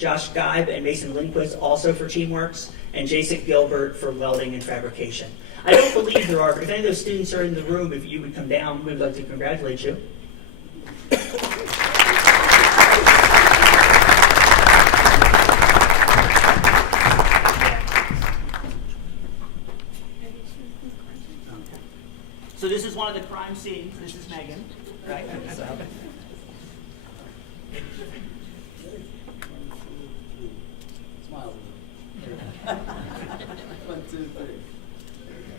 Josh Geib and Mason Lindquist also for Teamworks, and Jason Gilbert for Welding and Fabrication. I don't believe there are, but if any of those students are in the room, if you would come down, we'd like to congratulate you. So this is one of the crime scenes. This is Megan, right? So. Smile. 1, 2, 3.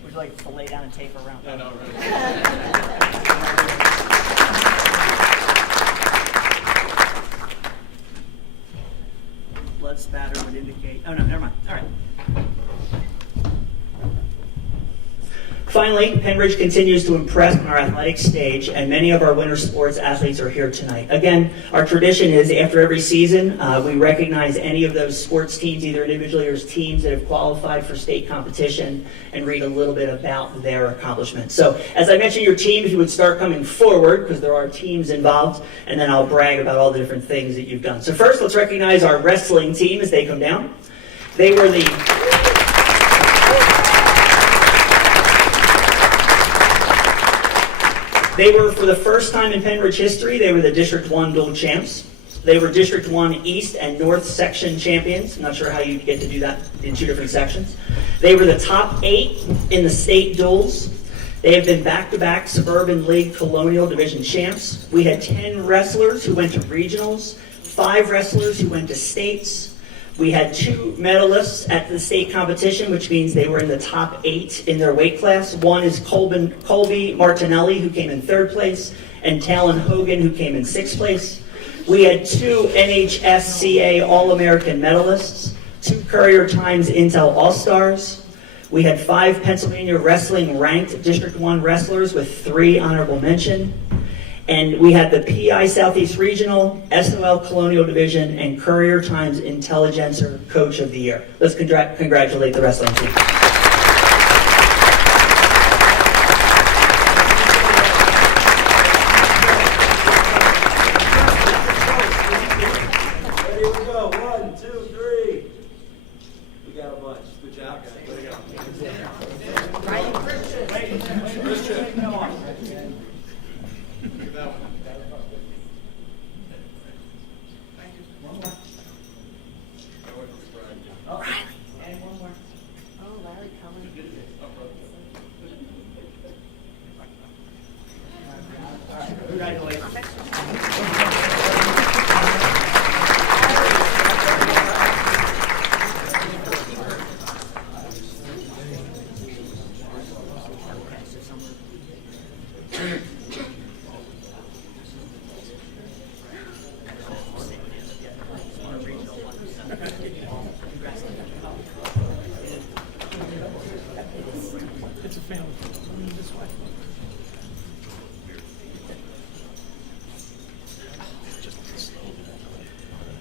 Would you like to lay down and tape around? I know, right? Blood spatter would indicate. Oh no, never mind. All right. Finally, Pennbridge continues to impress on our athletic stage, and many of our winter sports athletes are here tonight. Again, our tradition is after every season, we recognize any of those sports teams, either individually or as teams that have qualified for state competition, and read a little bit about their accomplishments. So, as I mentioned, your team, if you would start coming forward, because there are teams involved, and then I'll brag about all the different things that you've done. So first, let's recognize our wrestling team as they come down. They were for the first time in Pennbridge history, they were the District 1 dual champs. They were District 1 East and North section champions. I'm not sure how you get to do that in 2 different sections. They were the top 8 in the state duels. They have been back-to-back Suburban League Colonial Division champs. We had 10 wrestlers who went to regionals, 5 wrestlers who went to states. We had 2 medalists at the state competition, which means they were in the top 8 in their weight class. One is Colby Martinelli, who came in 3rd place, and Talon Hogan, who came in 6th place. We had 2 NHSCA All-American medalists, 2 Courier Times Intel All-Stars. We had 5 Pennsylvania Wrestling ranked District 1 wrestlers with 3 honorable mention. And we had the PI Southeast Regional, SOL Colonial Division, and Courier Times Intelligencer Coach of the Year. Let's congratulate the wrestling team. Here we go. 1, 2, 3. We got a bunch. Good job, guys. Way to go. Christian. Come on. It's a family. This way.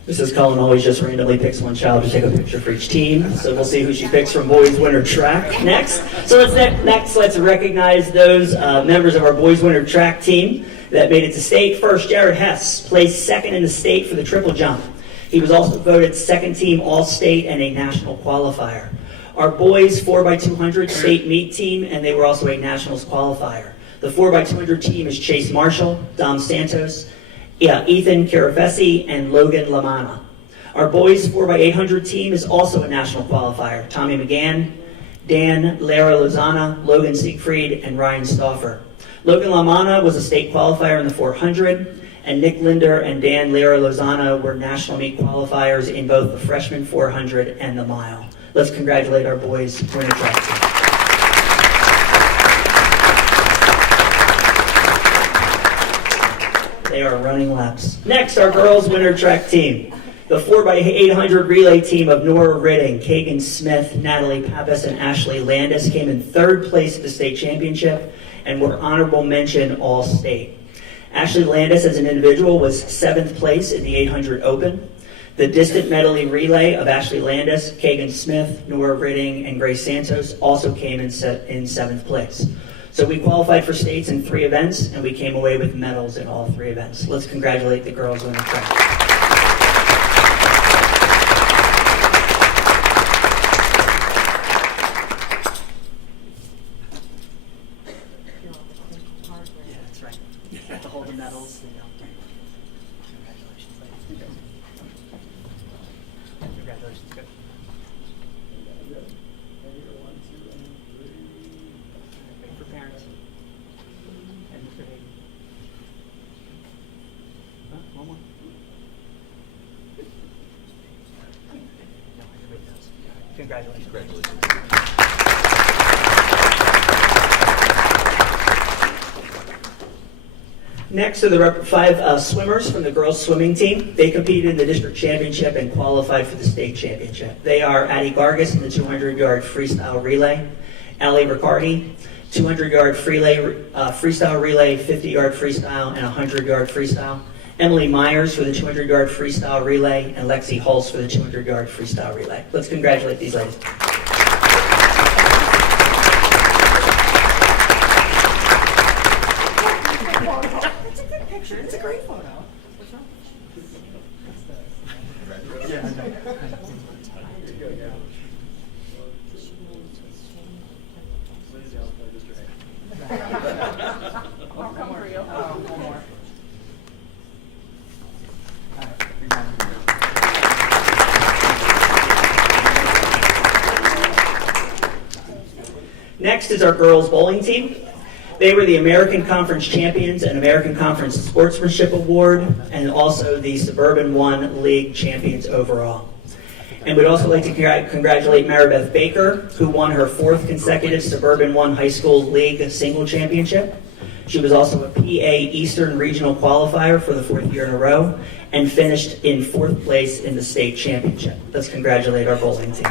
Mrs. Cullen always just randomly picks one child to take a picture for each team, so we'll see who she picks from boys winter track next. So let's recognize those members of our boys winter track team that made it to state. First, Jared Hess placed 2nd in the state for the triple jump. He was also voted 2nd team All-State and a national qualifier. Our boys 4x200 state meet team, and they were also a nationals qualifier. The 4x200 team is Chase Marshall, Dom Santos, Ethan Carafesi, and Logan Lamana. Our boys 4x800 team is also a national qualifier. Tommy McGann, Dan Lara Lozana, Logan Siegfried, and Ryan Stauffer. Logan Lamana was a state qualifier in the 400, and Nick Linder and Dan Lara Lozana were national meet qualifiers in both the freshman 400 and the mile. Let's congratulate our boys winter track team. They are running laps. Next, our girls winter track team. The 4x800 relay team of Nora Ridding, Kagan Smith, Natalie Pappas, and Ashley Landis came in 3rd place at the state championship and were honorable mention all-state. Ashley Landis, as an individual, was 7th place in the 800 Open. The distant medley relay of Ashley Landis, Kagan Smith, Nora Ridding, and Grace Santos also came in 7th place. So we qualified for states in 3 events, and we came away with medals in all 3 events. Let's congratulate the girls winter track. For parents. And for baby. One more. Congratulations. Next are the five swimmers from the girls swimming team. They competed in the district championship and qualified for the state championship. They are Addie Gargas in the 200-yard freestyle relay, Allie Riccardi, 200-yard freestyle relay, 50-yard freestyle, and 100-yard freestyle. Emily Myers for the 200-yard freestyle relay, and Lexi Hulse for the 200-yard freestyle relay. Let's congratulate these ladies. It's a good picture. It's a great photo. What's wrong? Yeah, I know. I'll come for you. One more. Next is our girls bowling team. They were the American Conference Champions and American Conference Sportsmanship Award, and also the Suburban One League Champions overall. And we'd also like to congratulate Maribeth Baker, who won her 4th consecutive Suburban One High School League single championship. She was also a PA Eastern Regional qualifier for the 4th year in a row, and finished in 4th place in the state championship. Let's congratulate our bowling team.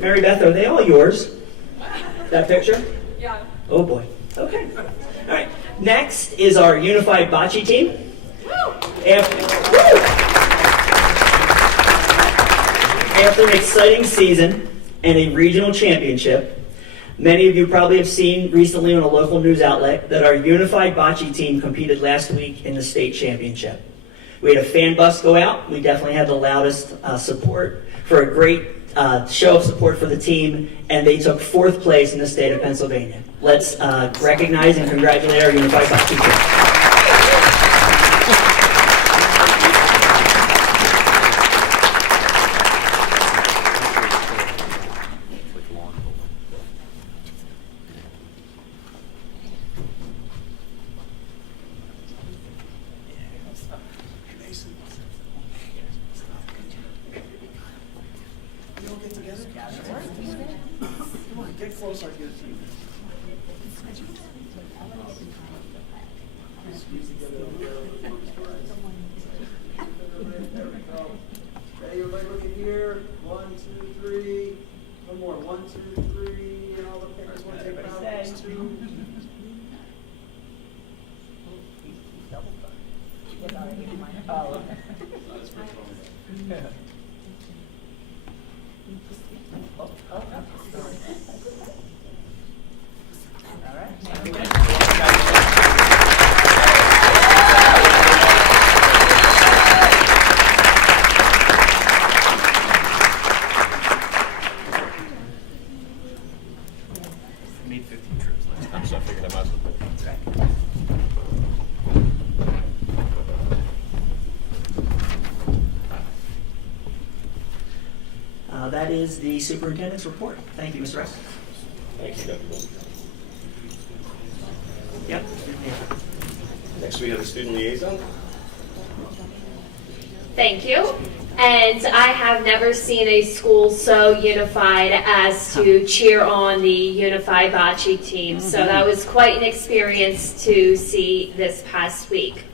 Mary Beth, are they all yours? That picture? Yeah. Oh boy. Okay. All right. Next is our unified bocce team. After an exciting season and a regional championship, many of you probably have seen recently on a local news outlet that our unified bocce team competed last week in the state championship. We had a fan bus go out. We definitely had the loudest support for a great show of support for the team, and they took 4th place in the state of Pennsylvania. Let's recognize and congratulate our unified bocce team. Get close, I'll get it to you. Squeeze together over there. There we go. Hey, everybody looking here. 1, 2, 3. One more. 1, 2, 3. And all the parents want to take out. 2. Made 15 trips last time, so I figured I might as well do it. That is the superintendent's report. Thank you, Mr. Rice. Thank you, Dr. Gold. Yep. Next, we have a student liaison. Thank you. And I have never seen a school so unified as to cheer on the unified bocce team. So that was quite an experience to see this past week.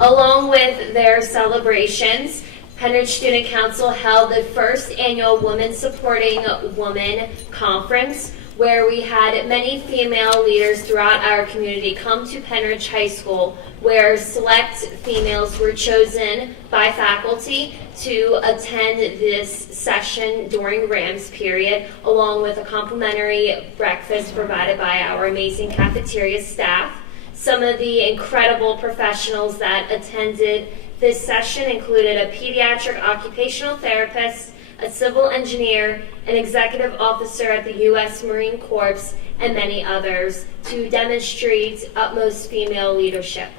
Along with their celebrations, Penridge Student Council held the first annual Women Supporting Women Conference, where we had many female leaders throughout our community come to Penridge High School, where select females were chosen by faculty to attend this session during Rams period, along with a complimentary breakfast provided by our amazing cafeteria staff. Some of the incredible professionals that attended this session included a pediatric occupational therapist, a civil engineer, an executive officer at the U.S. Marine Corps, and many others to demonstrate utmost female leadership.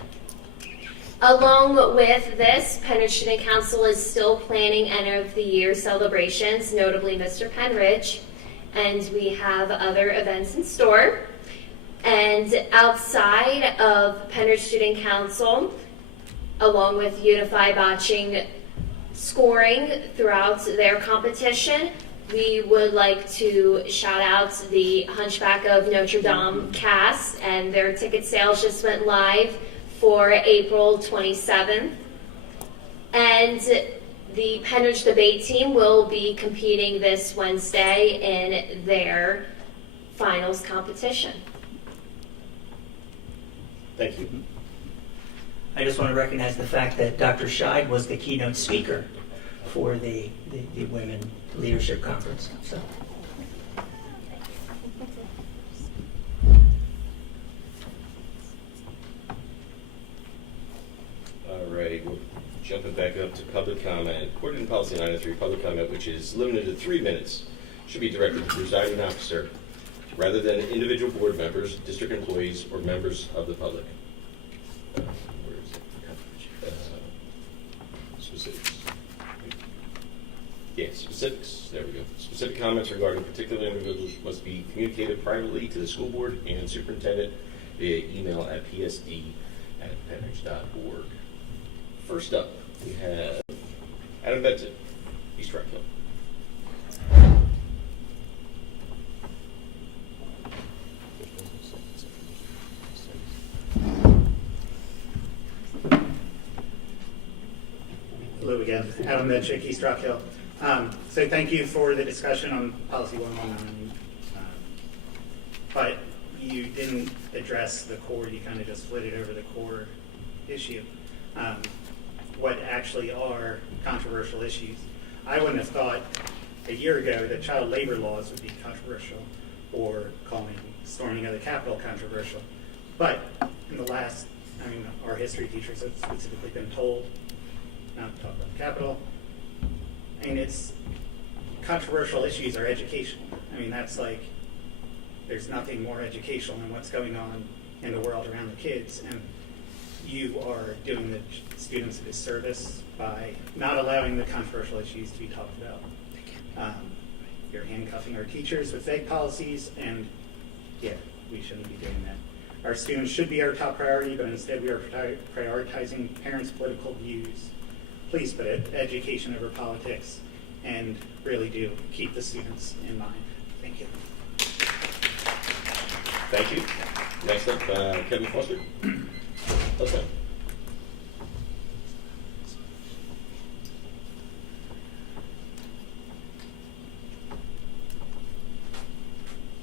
Along with this, Penridge Student Council is still planning end of the year celebrations, notably Mr. Penridge, and we have other events in store. And outside of Penridge Student Council, along with Unified Botching scoring throughout their competition, we would like to shout out the Hunchback of Notre Dame cast, and their ticket sales just went live for April 27th. And the Penridge debate team will be competing this Wednesday in their finals competition. Thank you. I just want to recognize the fact that Dr. Scheid was the keynote speaker for the Women Leadership Conference. So. All right, we're jumping back up to public comment. According to policy 903, public comment, which is limited to 3 minutes, should be directed to the presiding officer rather than individual board members, district employees, or members of the public. Where is it? Specifics. Yeah, specifics. There we go. Specific comments regarding particular individuals must be communicated privately to the school board and superintendent via email at psd@penridge.org. First up, we have Adam Benson, East Rock Hill. Hello again, Adam Benchick, East Rock Hill. So thank you for the discussion on policy 119. But you didn't address the core, you kind of just flitted over the core issue. What actually are controversial issues? I wouldn't have thought a year ago that child labor laws would be controversial or calling storming of the Capitol controversial. But in the last, our history teachers have specifically been told not to talk about the Capitol. It's controversial issues are educational. That's like, there's nothing more educational than what's going on in the world around the kids. And you are doing the students a disservice by not allowing the controversial issues to be talked about. You're handcuffing our teachers with vague policies, and yeah, we shouldn't be doing that. Our students should be our top priority, but instead we are prioritizing parents' political views. Please put education over politics and really do keep the students in mind. Thank you. Thank you. Next up, Kevin Foster. Okay.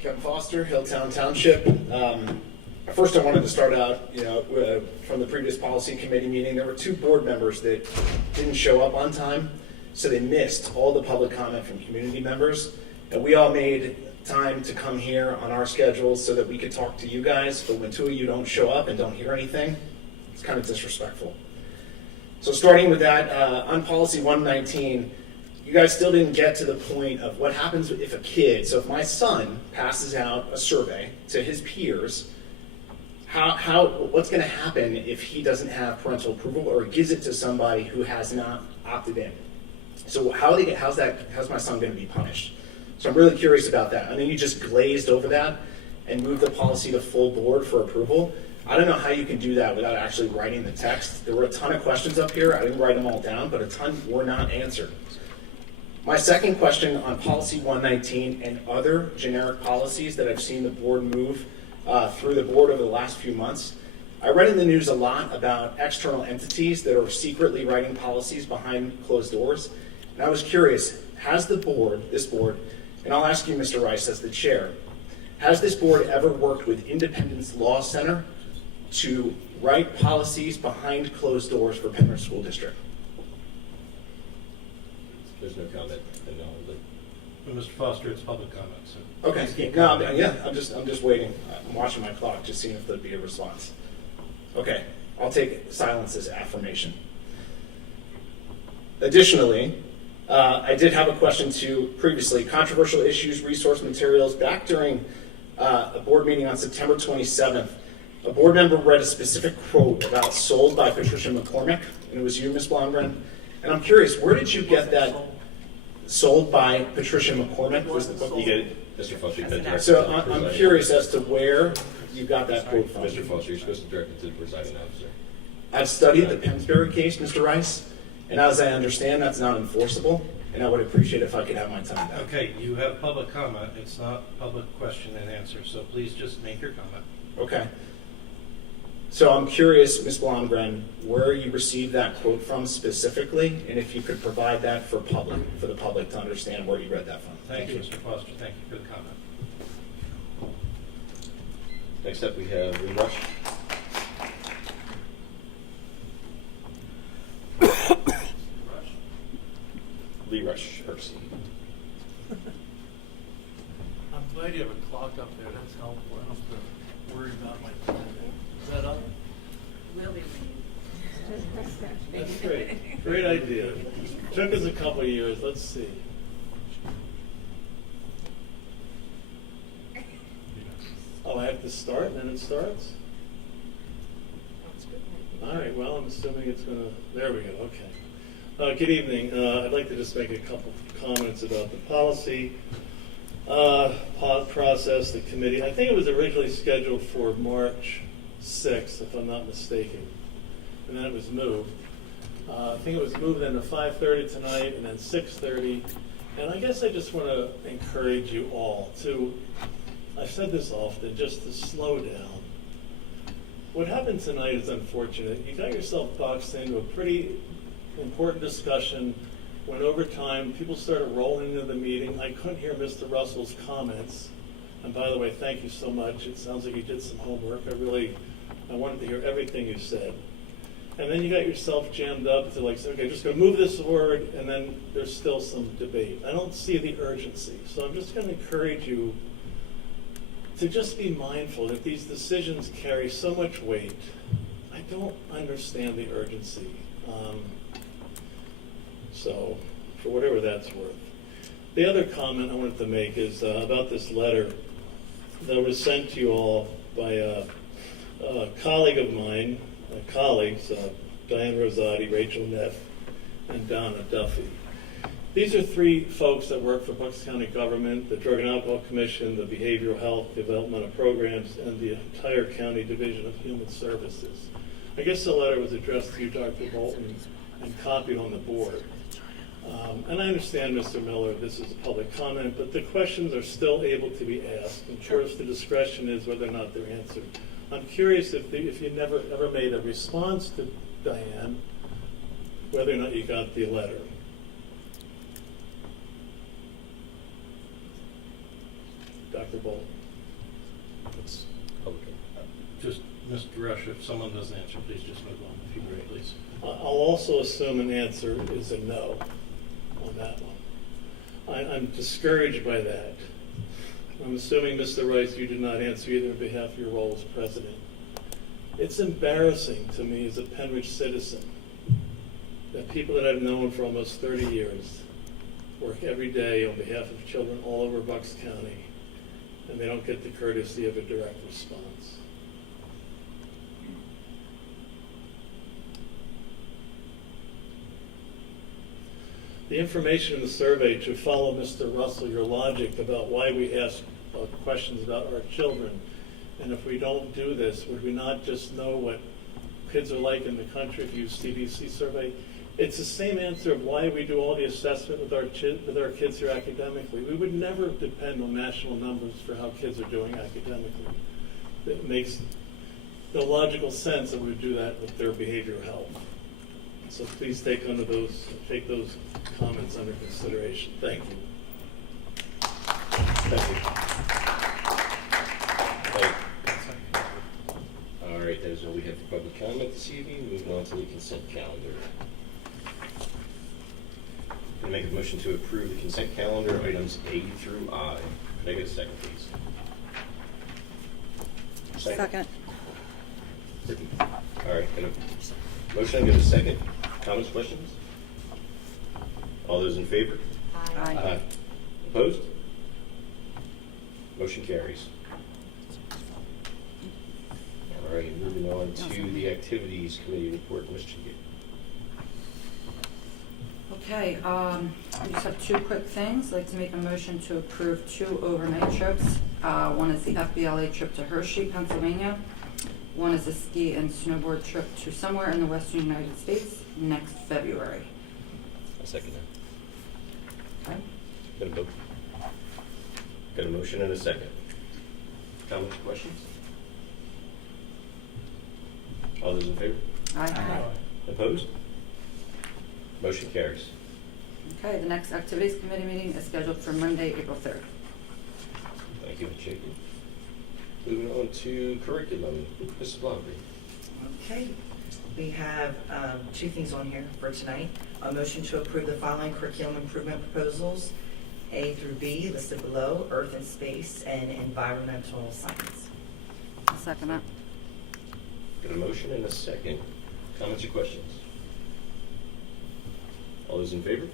Kevin Foster, Hilltown Township. First, I wanted to start out, from the previous policy committee meeting, there were 2 board members that didn't show up on time, so they missed all the public comment from community members. And we all made time to come here on our schedules so that we could talk to you guys, but when 2 of you don't show up and don't hear anything, it's kind of disrespectful. So starting with that, on policy 119, you guys still didn't get to the point of what happens if a kid, so if my son passes out a survey to his peers, what's going to happen if he doesn't have parental approval or gives it to somebody who has not opted in? So how's my son going to be punished? So I'm really curious about that. You just glazed over that and moved the policy to full board for approval. I don't know how you can do that without actually writing the text. There were a ton of questions up here. I didn't write them all down, but a ton were not answered. My second question on policy 119 and other generic policies that I've seen the board move through the board over the last few months. I read in the news a lot about external entities that are secretly writing policies behind closed doors. And I was curious, has this board, and I'll ask you, Mr. Rice, as the chair, Has this board ever worked with Independence Law Center to write policies behind closed doors for Penrith School District? There's no comment, and no, Mr. Foster, it's public comment, so. Okay, no, I'm just waiting. I'm watching my clock, just seeing if there'd be a response. Okay, I'll take silence as affirmation. Additionally, I did have a question to previously, controversial issues, resource materials. Back during a board meeting on September 27th, a board member read a specific quote about sold by Patricia McCormick, and it was you, Ms. Blomgren. And I'm curious, where did you get that sold by Patricia McCormick? Was the book? you get it, Mr. Foster, you can direct it So to the I'm presiding- curious as to where you got that quote from. Mr. Foster, you're supposed to direct it to the presiding officer. I've studied the Pennsbury case, Mr. Rice, and as I understand, that's not enforceable, and I would appreciate if I could have my time back. Okay, you have public comment. It's not public question and answer, so please just make your comment. Okay. So I'm curious, Ms. Blomgren, where you received that quote from specifically, and if you could provide that for the public to understand where you read that from. Thank you, Mr. Foster. Thank you for the comment. Next up, we have Lee Rush. Lee Rush, Percy. I'm glad you have a clock up there, that's helpful, I don't have to worry about my time. Is that up? Will be. That's great, great idea. Took us a couple of years, let's see. Oh, I have to start and then it starts? All right, well, I'm assuming it's gonna, there we go, okay. Good evening. I'd like to just make a couple of comments about the policy process, the committee. I think it was originally scheduled for March 6th, if I'm not mistaken, and then it was moved. I think it was moved then to 5:30 tonight and then 6:30. And I guess I just want to encourage you all to, I've said this often, just to slow down. What happened tonight is unfortunate. You got yourself boxed into a pretty important discussion when over time people started rolling into the meeting. I couldn't hear Mr. Russell's comments. And by the way, thank you so much. It sounds like you did some homework. I wanted to hear everything you said. And then you got yourself jammed up to like, okay, just going to move this forward, and then there's still some debate. I don't see the urgency. So I'm just going to encourage you to just be mindful that these decisions carry so much weight. I don't understand the urgency. So, for whatever that's worth. The other comment I wanted to make is about this letter that was sent to you all by a colleague of mine, colleagues, Diane Rosati, Rachel Neff, and Donna Duffy. These are three folks that work for Bucks County government, the Drug and Alcohol Commission, the Behavioral Health Developmental Programs, and the entire County Division of Human Services. I guess the letter was addressed to you, Dr. Bolton, and copied on the board. And I understand, Mr. Miller, this is a public comment, but the questions are still able to be asked. And of course, the discretion is whether or not they're answered. I'm curious if you never ever made a response to Diane, whether or not you got the letter. Dr. Bolton. It's public. Just, Mr. Rush, if someone doesn't answer, please just move on, if you would, please. I'll also assume an answer is a no on that one. I'm discouraged by that. I'm assuming, Mr. Rice, you did not answer either on behalf of your role as president. It's embarrassing to me as a Penridge citizen that people that I've known for almost 30 years work every day on behalf of children all over Bucks County, and they don't get the courtesy of a direct response. The information in the survey, to follow Mr. Russell, your logic about why we ask questions about our children, and if we don't do this, would we not just know what kids are like in the country if you use CDC survey? It's the same answer of why we do all the assessment with our kids here academically. We would never depend on national numbers for how kids are doing academically. It makes no logical sense that we would do that with their behavioral health. So please take those comments under consideration. Thank you. Thank you. comment this evening. Moving on to the consent calendar. Going to make a motion to approve the consent calendar, items A through I. Can I get a second, please? Second. Brittany. All right, got a motion, get a second. Comments, questions? All those in favor? Aye. Opposed? Motion carries. All right, moving on to the activities committee report, Ms. Chingy. Okay, I just have two quick things. I'd like to make a motion to approve 2 overnight trips. One is the FBLA trip to Hershey, Pennsylvania. One is a ski and snowboard trip to somewhere in the western United States next February. I'll second that. Okay? Got a vote? Got a motion and a second. Comments, questions? All those in favor? Aye. Opposed? Motion carries. Okay, the next activities committee meeting is scheduled for Monday, April 3rd. Thank you, Ms. Jacob. Moving on to curriculum, Mrs. Blomberg. Okay, we have 2 things on here for tonight. A motion to approve the following curriculum improvement proposals, A through B, listed below, Earth and Space, and Environmental Science. I'll second that. Got a motion and a second. Comments or questions? All those in favor?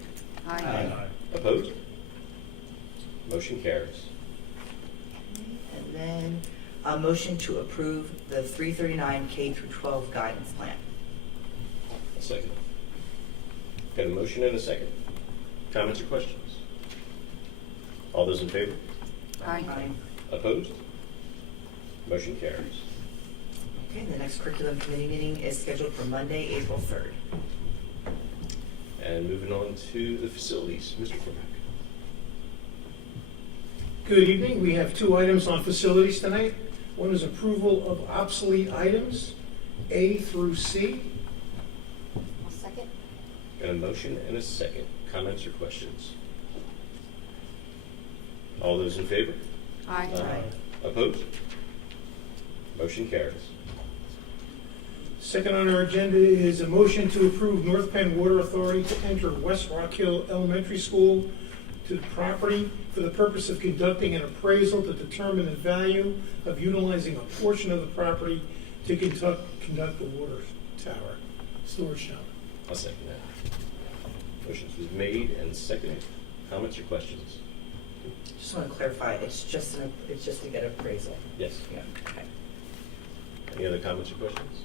Aye. Opposed? Motion carries. And then a motion to approve the 339 K through 12 guidance plan. A second. Got a motion and a second. Comments or questions? All those in favor? Aye. Opposed? Motion carries. Okay, the next curriculum committee meeting is scheduled for Monday, April 3rd. And moving on to the facilities, Mr. Cormack. Good evening. We have 2 items on facilities tonight. One is approval of obsolete items, A through C. I'll second. Got a motion and a second. Comments or questions? All those in favor? Aye. Opposed? Motion carries. Second on our agenda is a motion to approve North Penn Water Authority to enter West Rock Hill Elementary School to the property for the purpose of conducting an appraisal to determine the value of utilizing a portion of the property to conduct the water tower, storage tower. I'll second that. Motion's been made and seconded. Comments or questions? Just want to clarify, it's just to get appraisal. Yes. Yeah, okay. Any other comments or questions?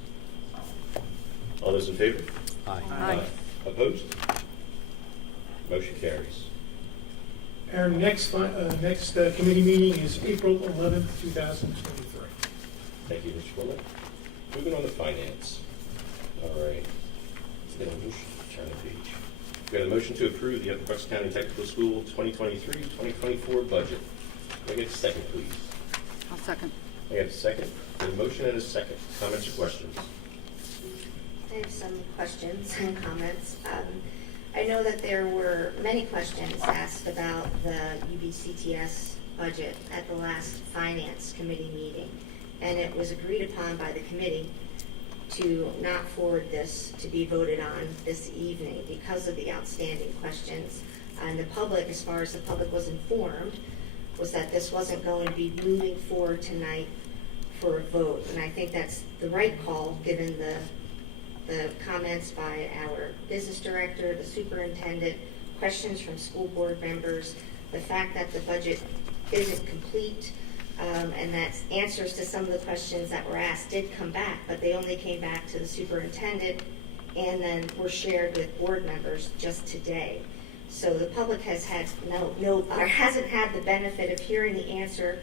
All those in favor? Aye. Opposed? Motion carries. Our next committee meeting is April 11th, 2023. Thank you, Mr. Cormack. Moving on to finance. All right. Turn the page. We have a motion to approve the Upper Bucks County Technical School 2023-2024 budget. Can I get a second, please? I'll second. I got a second. A motion and a second. Comments or questions? I have some questions and comments. I know that there were many questions asked about the UBCTS budget at the last Finance Committee meeting, and it was agreed upon by the committee to not forward this to be voted on this evening because of the outstanding questions. And the public, as far as the public was informed, was that this wasn't going to be moving forward tonight for a vote. And I think that's the right call, given the comments by our business director, the superintendent, questions from school board members, the fact that the budget isn't complete, and that answers to some of the questions that were asked did come back, but they only came back to the superintendent and then were shared with board members just today. So the public has had hasn't had the benefit of hearing the answer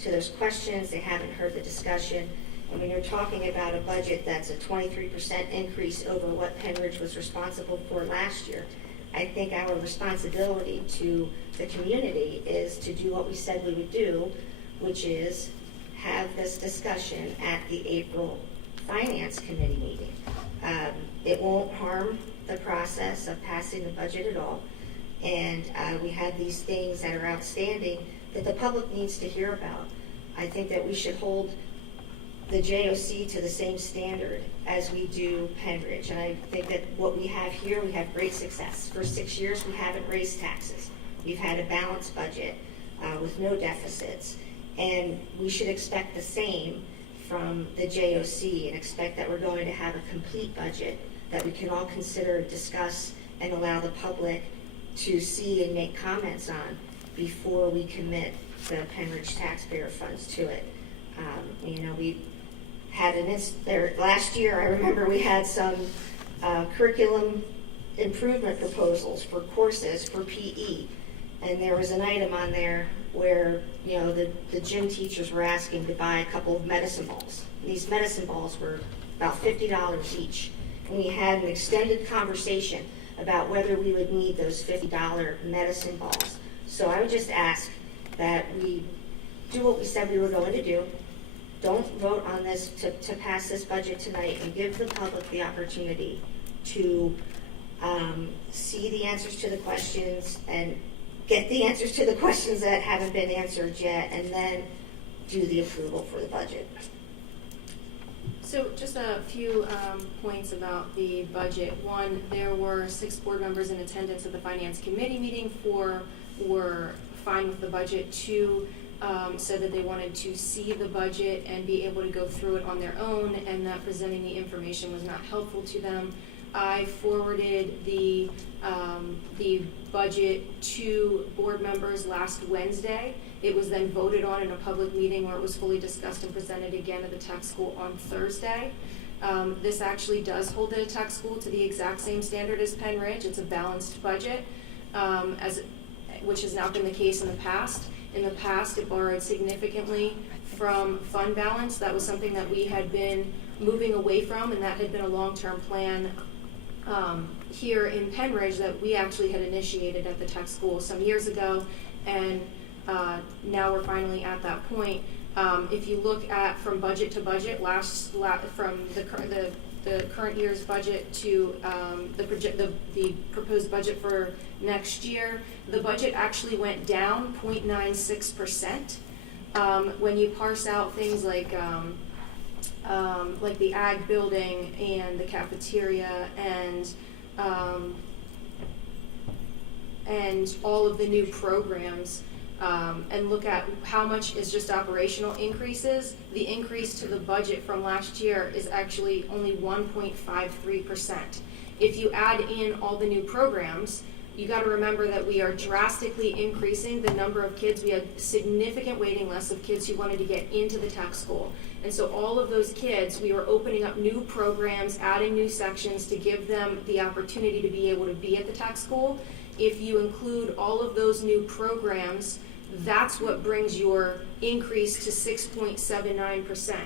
to those questions. They haven't heard the discussion. And when you're talking about a budget that's a 23% increase over what Penridge was responsible for last year, I think our responsibility to the community is to do what we said we would do, which is have this discussion at the April Finance Committee meeting. It won't harm the process of passing the budget at all. And we have these things that are outstanding that the public needs to hear about. I think that we should hold the JOC to the same standard as we do Penridge. And I think that what we have here, we have great success. For 6 years, we haven't raised taxes. We've had a balanced budget with no deficits. And we should expect the same from the JOC and expect that we're going to have a complete budget that we can all consider, discuss, and allow the public to see and make comments on before we commit the Penridge taxpayer funds to it. We had last year, I remember we had some curriculum improvement proposals for courses for PE. And there was an item on there where, the gym teachers were asking to buy a couple of medicine balls. These medicine balls were about $50 each. And we had an extended conversation about whether we would need those $50 medicine balls. So I would just ask that we do what we said we were going to do. Don't vote on this to pass this budget tonight, and give the public the opportunity to see the answers to the questions and get the answers to the questions that haven't been answered yet, and then do the approval for the budget. So just a few points about the budget. One, there were 6 board members in attendance at the Finance Committee meeting. 4 were fine with the budget. 2 said that they wanted to see the budget and be able to go through it on their own, and that presenting the information was not helpful to them. I forwarded the budget to board members last Wednesday. It was then voted on in a public meeting where it was fully discussed and presented again at the tech school on Thursday. This actually does hold the tech school to the exact same standard as Penridge. It's a balanced budget, which has not been the case in the past. In the past, it borrowed significantly from fund balance. That was something that we had been moving away from, and that had been a long-term plan here in Penridge that we actually had initiated at the tech school some years ago, and now we're finally at that point. If you look at from budget to budget, from the current year's budget to the proposed budget for next year, the budget actually went down 0.96%. When you parse out things like the ag building and the cafeteria and all of the new programs, and look at how much is just operational increases, the increase to the budget from last year is actually only 1.53%. If you add in all the new programs, you got to remember that we are drastically increasing the number of kids. We had significant waiting lists of kids who wanted to get into the tech school. And so all of those kids, we were opening up new programs, adding new sections to give them the opportunity to be able to be at the tech school. If you include all of those new programs, that's what brings your increase to 6.79%.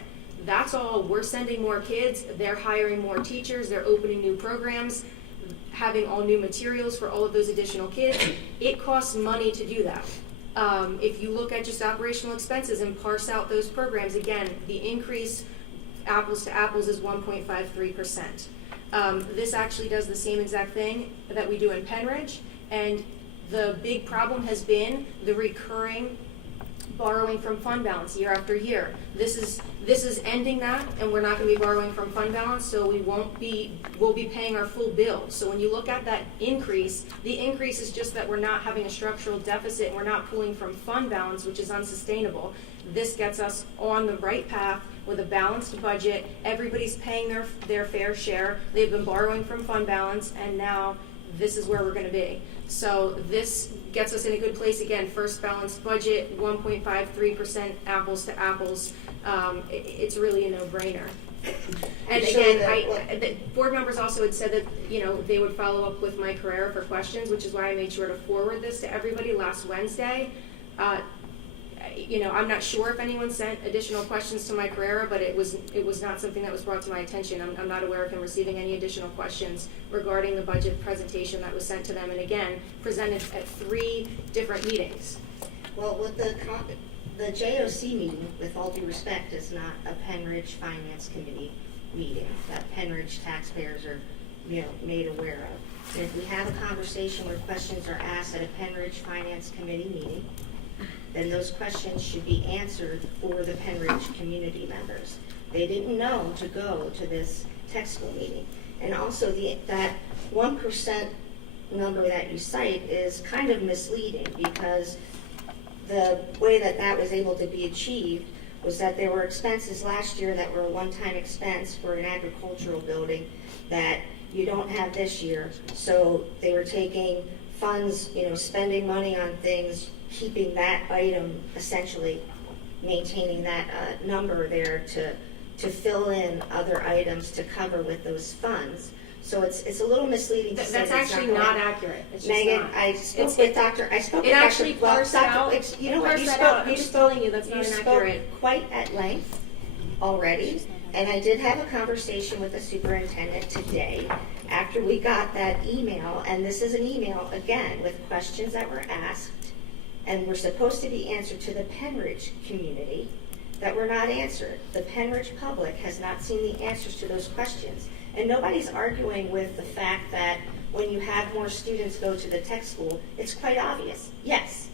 That's all. We're sending more kids, they're hiring more teachers, they're opening new programs, having all new materials for all of those additional kids. It costs money to do that. If you look at just operational expenses and parse out those programs, again, the increase, apples to apples, is 1.53%. This actually does the same exact thing that we do in Penridge, and the big problem has been the recurring borrowing from fund balance year after year. This is ending that, and we're not going to be borrowing from fund balance, so we'll be paying our full bill. So when you look at that increase, the increase is just that we're not having a structural deficit and we're not pulling from fund balance, which is unsustainable. This gets us on the right path with a balanced budget. Everybody's paying their fair share. They've been borrowing from fund balance, and now this is where we're going to be. So this gets us in a good place. Again, first balanced budget, 1.53% apples to apples. It's really a no-brainer. And again, the board members also had said that they would follow up with Mike Carrera for questions, which is why I made sure to forward this to everybody last Wednesday. I'm not sure if anyone sent additional questions to Mike Carrera, but it was not something that was brought to my attention. I'm not aware of him receiving any additional questions regarding the budget presentation that was sent to them, and again, presented at 3 different meetings. Well, with the JOC meeting, with all due respect, is not a Penridge Finance Committee meeting that Penridge taxpayers are made aware of. And if we have a conversation where questions are asked at a Penridge Finance Committee meeting, then those questions should be answered for the Penridge community members. They didn't know to go to this tech school meeting. And also that 1% number that you cite is kind of misleading, because the way that was able to be achieved was that there were expenses last year that were a one-time expense for an agricultural building that you don't have this year. So they were taking funds, spending money on things, keeping that item, essentially maintaining that number there to fill in other items to cover with those funds. So it's a little misleading to say That's actually not accurate. It's just Megan, not. I spoke with Dr. It actually parsed out. You know what? I'm just telling you that's not inaccurate. spoke quite at length already, and I did have a conversation with the superintendent today after we got that email, and this is an email, again, with questions that were asked and were supposed to be answered to the Penridge community that were not answered. The Penridge public has not seen the answers to those questions. And nobody's arguing with the fact that when you have more students go to the tech school, it's quite obvious. Yes,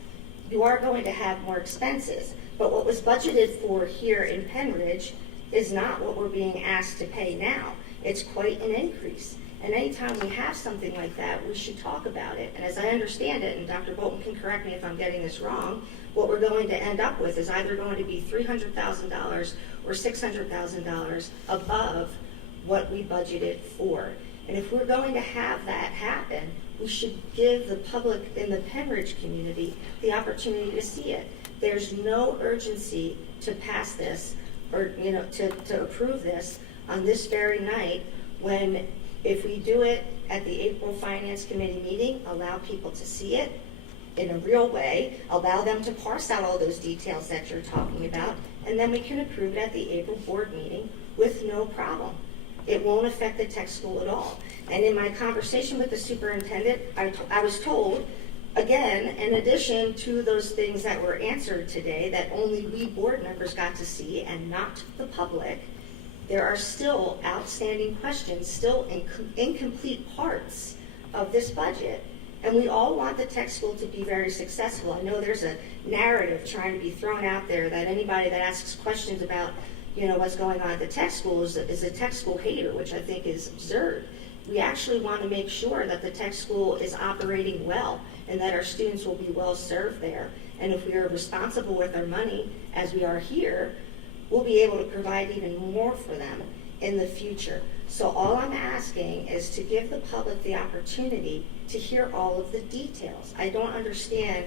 you are going to have more expenses, but what was budgeted for here in Penridge is not what we're being asked to pay now. It's quite an increase. And anytime we have something like that, we should talk about it. And as I understand it, and Dr. Bolton can correct me if I'm getting this wrong, what we're going to end up with is either going to be $300,000 or $600,000 above what we budgeted for. And if we're going to have that happen, we should give the public in the Penridge community the opportunity to see it. There's no urgency to pass this or to approve this on this very night, when if we do it at the April Finance Committee meeting, allow people to see it in a real way, allow them to parse out all those details that you're talking about, and then we can approve it at the April board meeting with no problem. It won't affect the tech school at all. And in my conversation with the superintendent, I was told, again, in addition to those things that were answered today that only we board members got to see and not the public, there are still outstanding questions, still incomplete parts of this budget. And we all want the tech school to be very successful. I know there's a narrative trying to be thrown out there that anybody that asks questions about what's going on at the tech school is a tech school hater, which I think is absurd. We actually want to make sure that the tech school is operating well and that our students will be well served there. And if we are responsible with our money, as we are here, we'll be able to provide even more for them in the future. So all I'm asking is to give the public the opportunity to hear all of the details. I don't understand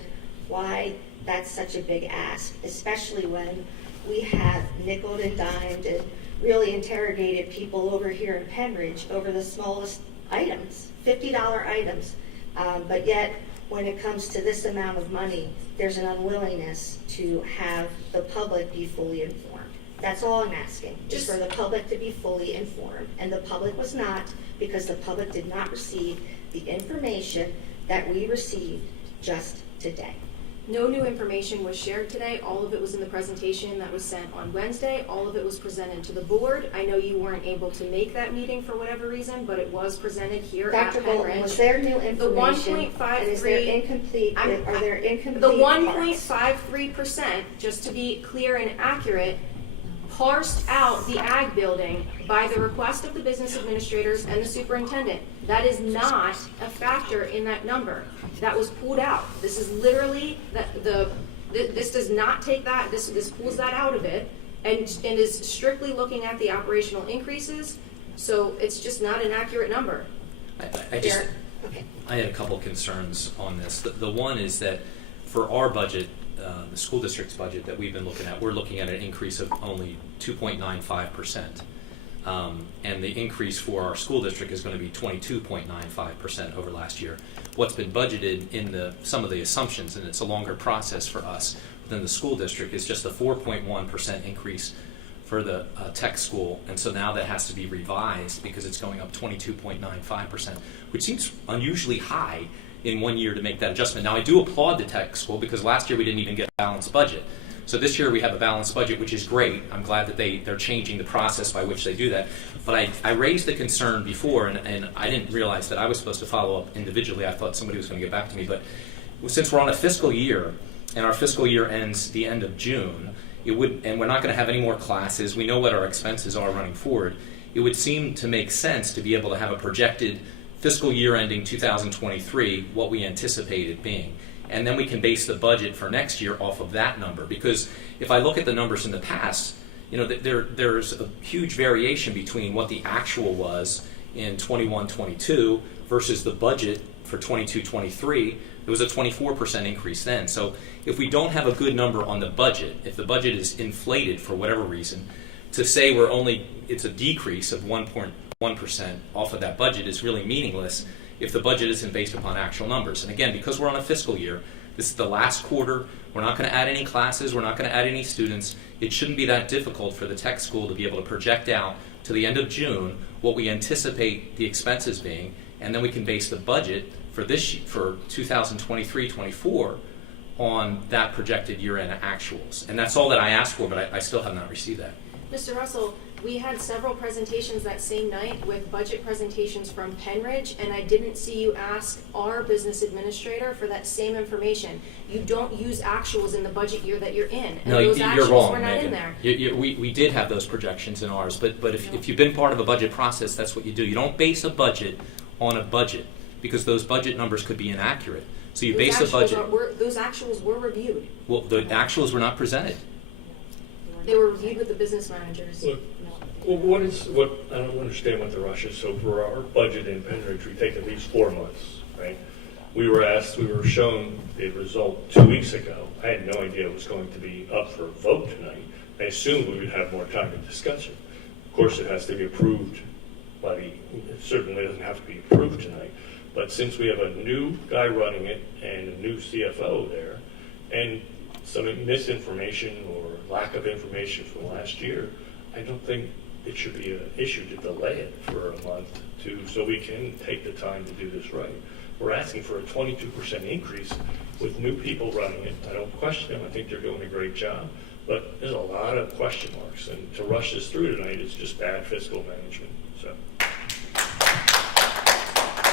why that's such a big ask, especially when we have nickeled and dimed and really interrogated people over here in Penridge over the smallest items, $50 items. But yet, when it comes to this amount of money, there's an unwillingness to have the public be fully informed. That's all I'm asking, is for the public to be fully informed. And the public was not, because the public did not receive the information that we received just today. No new information was shared today. All of it was in the presentation that was sent on Wednesday. All of it was presented to the board. I know you weren't able to make that meeting for whatever reason, but it was presented here at Dr. Bolton, Penridge. was there new information? The 1.53, and is there incomplete? Are there incomplete? The parts? 1.53%, just to be clear and accurate, parsed out the ag building by the request of the business administrators and the superintendent. That is not a factor in that number. That was pulled out. This is literally this does not take that. This pulls that out of it and is strictly looking at the operational increases. So it's just not an accurate number. I had a couple concerns on this. The one is that for our budget, the school district's budget that we've been looking at, we're looking at an increase of only 2.95%. And the increase for our school district is going to be 22.95% over last year. What's been budgeted in some of the assumptions, and it's a longer process for us than the school district, is just a 4.1% increase for the tech school. And so now that has to be revised because it's going up 22.95%, which seems unusually high in 1 year to make that adjustment. Now, I do applaud the tech school because last year we didn't even get a balanced budget. So this year we have a balanced budget, which is great. I'm glad that they're changing the process by which they do that. But I raised the concern before, and I didn't realize that I was supposed to follow up individually. I thought somebody was going to get back to me. But since we're on a fiscal year, and our fiscal year ends the end of June, and we're not going to have any more classes. We know what our expenses are running forward. It would seem to make sense to be able to have a projected fiscal year ending 2023, what we anticipate it being. And then we can base the budget for next year off of that number. Because if I look at the numbers in the past, there's a huge variation between what the actual was in 21-22 versus the budget for 22-23. There was a 24% increase then. So if we don't have a good number on the budget, if the budget is inflated for whatever reason, to say it's a decrease of 1.1% off of that budget is really meaningless if the budget isn't based upon actual numbers. And again, because we're on a fiscal year, this is the last quarter, we're not going to add any classes, we're not going to add any students. It shouldn't be that difficult for the tech school to be able to project out to the end of June what we anticipate the expenses being, and then we can base the budget for 2023-24 on that projected year-end actuals. And that's all that I asked for, but I still have not received that. Mr. Russell, we had several presentations that same night with budget presentations from Penridge, and I didn't see you ask our business administrator for that same information. You don't use actuals in the budget year that you're in, and No, those you're actuals wrong, were not Megan. in there. We did have those projections in ours, but if you've been part of a budget process, that's what you do. You don't base a budget on a budget because those budget numbers could be inaccurate. So you base a budget. Those actuals were reviewed. Well, the actuals were not presented. They were reviewed with the business managers. Look, well, I don't understand what the rush is. So for our budget in Penridge, we take at least 4 months, right? We were shown the result 2 weeks ago. I had no idea it was going to be up for a vote tonight. I assumed we would have more time to discuss it. Of course, it has to be approved it certainly doesn't have to be approved tonight. But since we have a new guy running it and a new CFO there, and some misinformation or lack of information from last year, I don't think it should be an issue to delay it for a month so we can take the time to do this right. We're asking for a 22% increase with new people running it. I don't question them. I think they're doing a great job. But there's a lot of question marks. And to rush this through tonight is just bad fiscal management. So.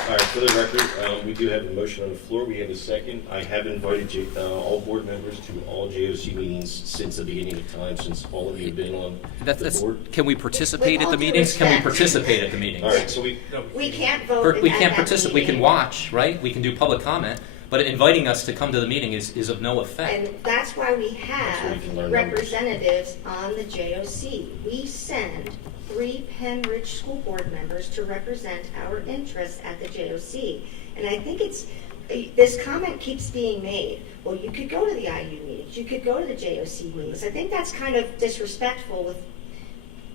All right, for the record, we do have a motion on the floor. We have a second. I have invited all board members to all JOC meetings since the beginning of time, since all of you have been on the board. Can we participate at the all due meetings? Can we respect. participate at the meetings? All right, so We can't vote. We at can't that participate. We meeting. can watch, right? We can do public comment, but inviting us to come to the meeting is of no effect. And that's why we That's where you can have learn representatives on the JOC. We send 3 Penridge School Board members to represent our interests at the JOC. And I think this comment keeps being made, well, you could go to the IU meetings, you could go to the JOC meetings. I think that's kind of disrespectful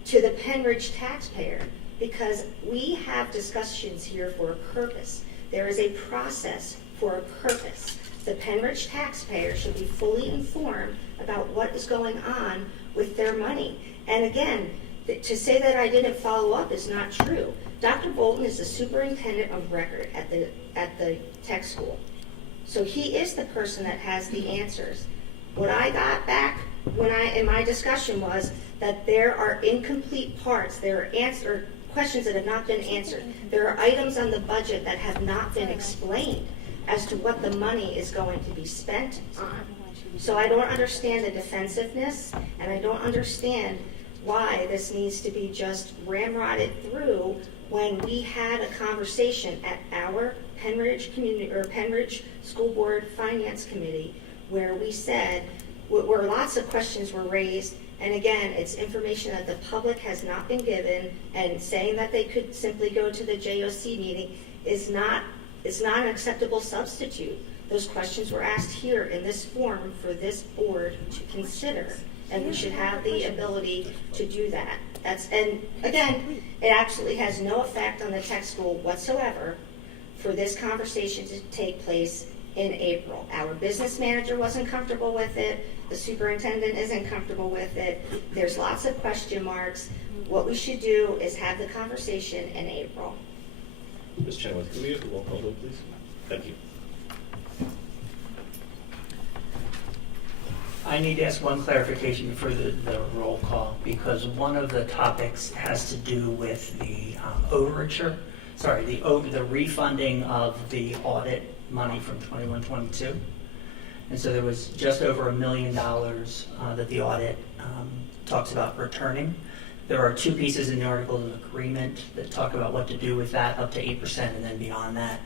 to the Penridge taxpayer, because we have discussions here for a purpose. There is a process for a purpose. The Penridge taxpayer should be fully informed about what is going on with their money. And again, to say that I didn't follow up is not true. Dr. Bolton is the superintendent of record at the tech school. So he is the person that has the answers. What I got back in my discussion was that there are incomplete parts. There are questions that have not been answered. There are items on the budget that have not been explained as to what the money is going to be spent on. So I don't understand the defensiveness, and I don't understand why this needs to be just ramrodded through when we had a conversation at our Penridge School Board Finance Committee where we said, where lots of questions were raised, and again, it's information that the public has not been given, and saying that they could simply go to the JOC meeting is not an acceptable substitute. Those questions were asked here in this forum for this board to consider. And we should have the ability to do that. And again, it absolutely has no effect on the tech school whatsoever for this conversation to take place in April. Our business manager wasn't comfortable with it. The superintendent isn't comfortable with it. There's lots of question marks. What we should do is have the conversation in April. Ms. Chenoweth, can we have the roll call vote, please? Thank you. I need to ask one clarification for the roll call, because one of the topics has to do with the the refunding of the audit money from 21-22. And so there was just over $1 million that the audit talks about returning. There are 2 pieces in the articles of agreement that talk about what to do with that up to 8% and then beyond that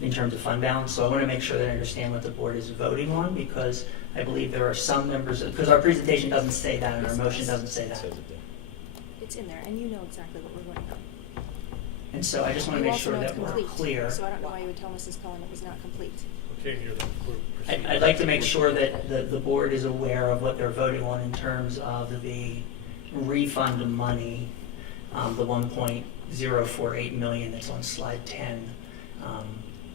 in terms of fund balance. So I want to make sure that I understand what the board is voting on, because I believe there are some members, because our presentation doesn't say that and our motion doesn't say that. It's in there, and you know exactly what we're voting on. And so I just want to You make also sure know it's that we're complete, clear. So I don't know why you would tell Mrs. Cohen it was not complete. Okay, here, we're I'd like to make sure that the board is aware of what they're voting on in terms of the refund of money, the 1.048 million that's on slide 10,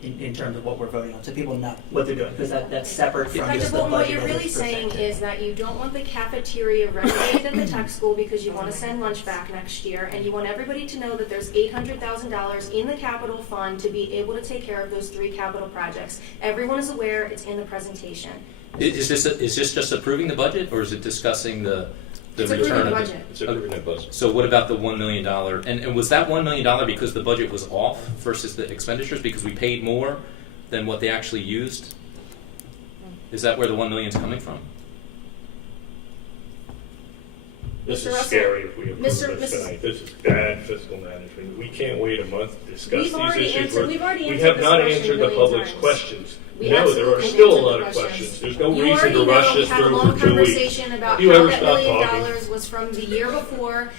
in terms of what we're voting on, so people know what they're doing, because that's separate from Dr. just the Bolton, what budget you're as really it's saying presented. is that you don't want the cafeteria renovated at the tech school because you want to send lunch back next year, and you want everybody to know that there's $800,000 in the capital fund to be able to take care of those 3 capital projects. Everyone is aware, it's in the presentation. Is this just approving the budget, or is it discussing the It's return approving of the the budget. It's approving the budget. So what about the $1 million? And was that $1 million because the budget was off versus the expenditures, because we paid more than what they actually used? Is that where the $1 million is coming from? This Mr. is Russell? scary if we approve Mr. this Mrs. tonight. This is bad fiscal management. We can't wait a month to discuss We've these already issues. answered- we've already We answered have this not question answered a the million public's times. questions. We No, there are absolutely still a answered lot the of questions. questions. There's no You reason already to know rush we this had a through long for 2 weeks. conversation about You how ever that $1 stop million talking? was from the year before.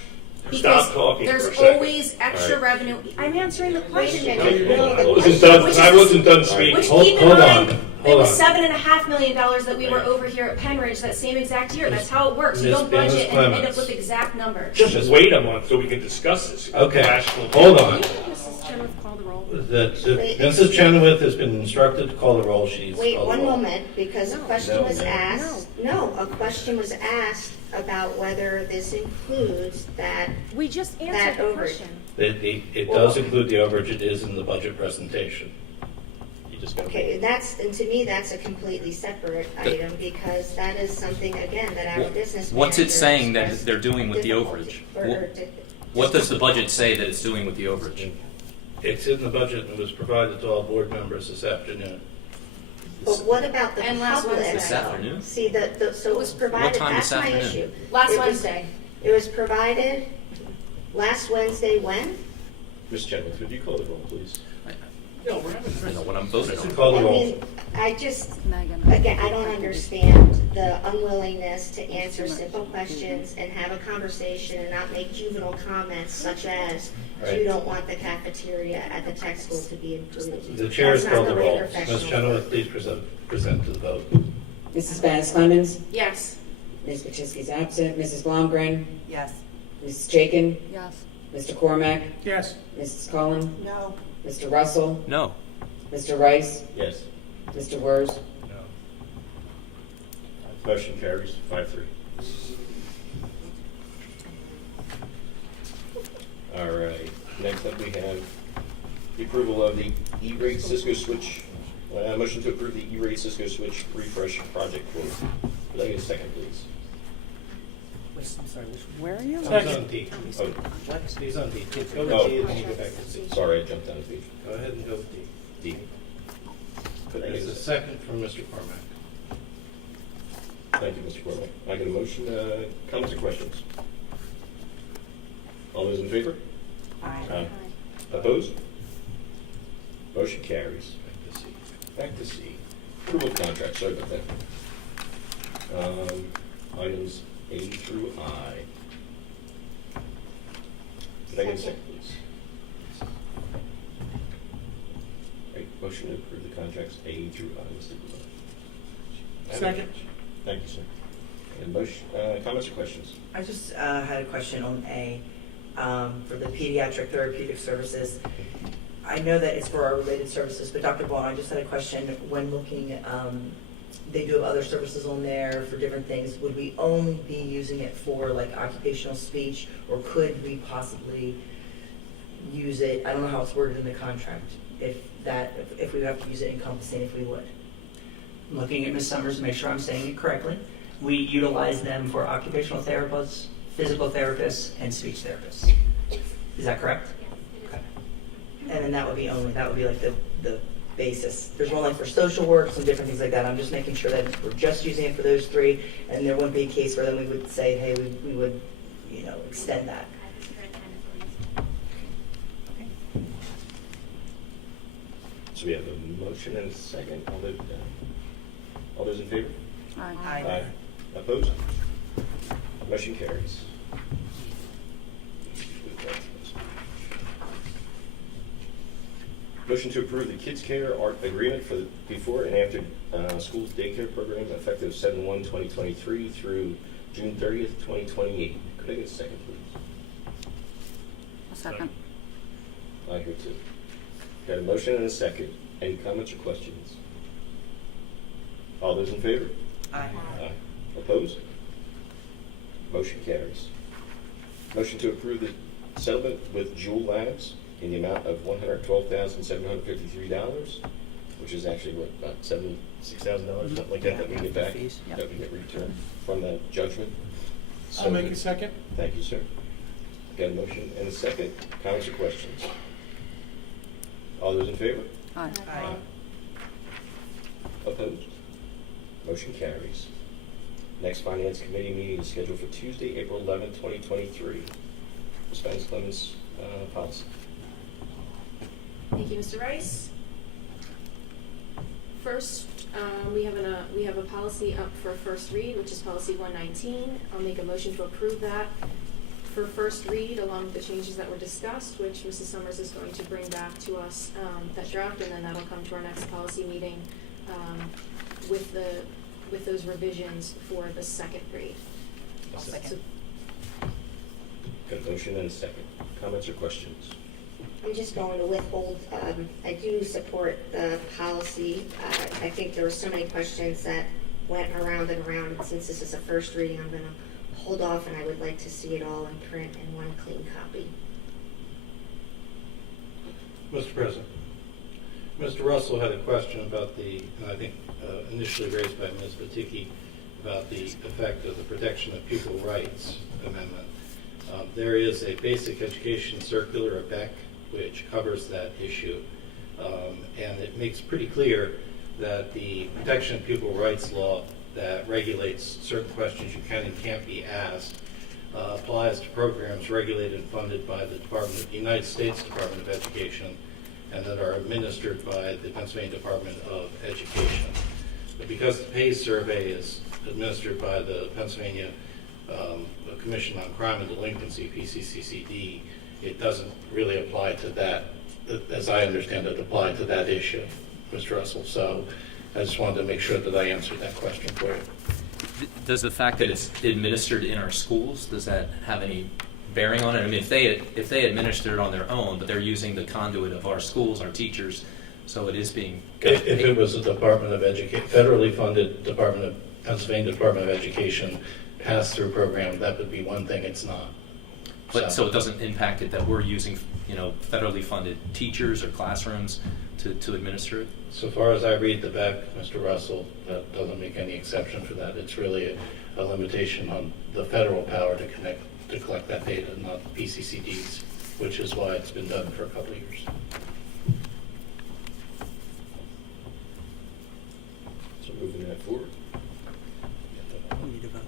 Stop Because talking there's for a second. always extra All right. revenue. I'm answering the Wait a question. minute. I wasn't done. Which I is- wasn't done speaking. Which, Hold keep in on. mind, it Hold was on. $7.5 million that we were over here at Penridge that same exact year. That's how it works. You Ms. don't budget and end up Clements. with exact numbers. Just wait a month so we can discuss this. Okay, Rational hold people. on. Mrs. Chenoweth, call the roll. Mrs. Chenoweth has been instructed to call the roll. She's Wait, called one the roll. moment, because a question No, was no. asked. No, a question was asked about whether this includes that. We just That answered the overage. question. It does include the overage. It is in the budget presentation. You just got Okay, and to me, that's a completely separate item, because that is something, again, that our business What's it manager saying that expressed they're doing with the difficulty- overage? or di- What does the budget say that it's doing with the overage? It's in the budget and was provided to all board members this afternoon. But what about the And last public? Wednesday. This afternoon? See, so it was provided, time that's this my afternoon? issue. Last It was- Wednesday. It was provided last Wednesday when? Ms. Chenoweth, would you call the roll, please? I know what I'm voting on. Call the I roll. mean, I just, Megan. again, I don't understand the unwillingness to answer simple questions and have a conversation and not make juvenile comments such as, Right. you don't want the cafeteria at the tech school to be improved. The chair has That's not called the way roll. Ms. professionals Chenoweth, work. please present to the vote. Mrs. Banis Clemens, Yes. Ms. Paczynski's absent, Mrs. Blomgren, Yes. Mrs. Chaikin, Yes. Mr. Cormack, Yes. Mrs. Cullen, No. Mr. Russell, No. Mr. Rice, Yes. Mr. Wurs. Motion carries 5-3. All right, next up we have the approval of the E-rate Cisco switch, motion to approve the E-rate Cisco switch refresh project quote. Could I get a second, please? I'm sorry, which Where are you? He's on D. Oh, He's on D. Go Oh. to D and then you go back to C. sorry, I jumped down to page Go ahead and go to D. D. Could I get There's a a second? second from Mr. Cormack. Thank you, Mr. Cormack. I get a motion, comments or questions? All those in favor? Aye. Opposed? Motion carries. Back to C. Back to C. Approval of contract, sorry about that. Items A through I. Could I get a second, please? Right, motion to approve the contracts A through I listed below. Second. Thank you, sir. And motion, comments or questions? I just had a question on A, for the pediatric therapeutic services. I know that it's for our related services, but Dr. Vaughn, I just had a question. When looking, they do have other services on there for different things. Would we only be using it for like occupational speech, or could we possibly use it? I don't know how it's worded in the contract. If we have to use it encompassing, if we would. Looking at Ms. Summers to make sure I'm saying it correctly, we utilize them for occupational therapists, physical therapists, and speech therapists. Is that correct? Okay. And then that would be like the basis. There's one like for social work, some different things like that. I'm just making sure that we're just using it for those three, and there wouldn't be a case where then we would say, hey, we would, extend that. So we have a motion and a second. All those in favor? Aye. Opposed? Motion carries. Motion to approve the Kids Care Art Agreement for the before and after school daycare program effective 7/1/2023 through June 30th, 2028. Could I get a second, please? A second. I hear two. Got a motion and a second. Any comments or questions? All those in favor? Aye. Aye. Opposed? Motion carries. Motion to approve the settlement with Jewel Labs in the amount of $112,753, which is actually what, about $6,000, something like that, that we get back, that we get returned from that judgment. I'll make a second. Thank you, sir. Got a motion and a second. Comments or questions? All those in favor? Aye. Aye. Opposed? Motion carries. Next Finance Committee meeting is scheduled for Tuesday, April 11th, 2023. Ms. Banks-Clemens, policy. Thank you, Mr. Rice. First, we have a policy up for first read, which is policy 119. I'll make a motion to approve that for first read, along with the changes that were discussed, which Mrs. Summers is going to bring back to us, that draft, and then that'll come to our next policy meeting with those revisions for the second read. Second. Got a motion and a second. Comments or questions? I'm just going to withhold. I do support the policy. I think there were so many questions that went around and around, and since this is a first reading, I'm going to hold off, and I would like to see it all in print in one clean copy. Mr. President, Mr. Russell had a question about I think initially raised by Ms. Batiki, about the effect of the Protection of Pupil Rights Amendment. There is a basic education circular, a BEC, which covers that issue, and it makes pretty clear that the Protection of Pupil Rights law that regulates certain questions you can and can't be asked applies to programs regulated and funded by the United States Department of Education and that are administered by the Pennsylvania Department of Education. But because the PACE survey is administered by the Pennsylvania Commission on Crime and Delinquency, PCCCD, it doesn't really apply to that, as I understand it, apply to that issue, Mr. Russell. So I just wanted to make sure that I answered that question for you. Does the fact that it's administered in our schools, does that have any bearing on it? I mean, if they administer it on their own, but they're using the conduit of our schools, our teachers, so it is being... If it was a Department of Education, federally funded Pennsylvania Department of Education pass-through program, that would be one thing. It's not. But so it doesn't impact it that we're using, federally funded teachers or classrooms to administer it? So far as I read the BEC, Mr. Russell, that doesn't make any exception for that. It's really a limitation on the federal power to collect that data, not PCCD's, which is why it's been done for a couple of years. So moving that forward. We need to vote.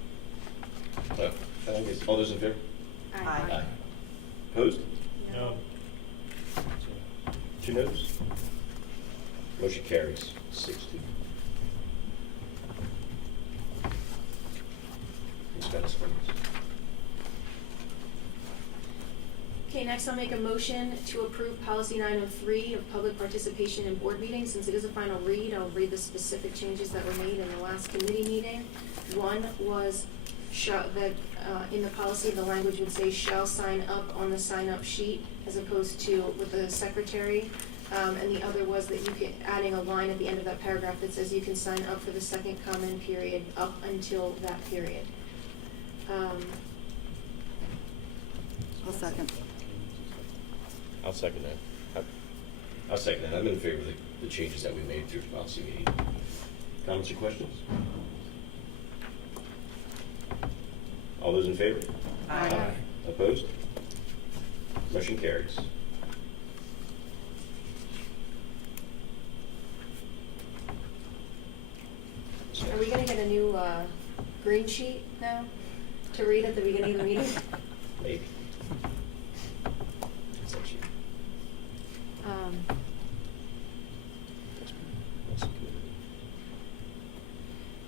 All those in favor? Aye. Opposed? No. Two noes. Motion carries 6-2. Ms. Banks-Clemens. Okay, next I'll make a motion to approve policy 903 of public participation in board meetings. Since it is a final read, I'll read the specific changes that were made in the last committee meeting. One was that in the policy, the language would say shall sign up on the sign-up sheet as opposed to with the secretary. And the other was that adding a line at the end of that paragraph that says you can sign up for the second comment period up until that period. I'll second. I'll second that. I'm in favor of the changes that we made through the policy meeting. Comments or questions? All those in favor? Aye. Opposed? Motion carries. Are we gonna get a new green sheet now to read at the beginning of the meeting? Maybe. It's up to you.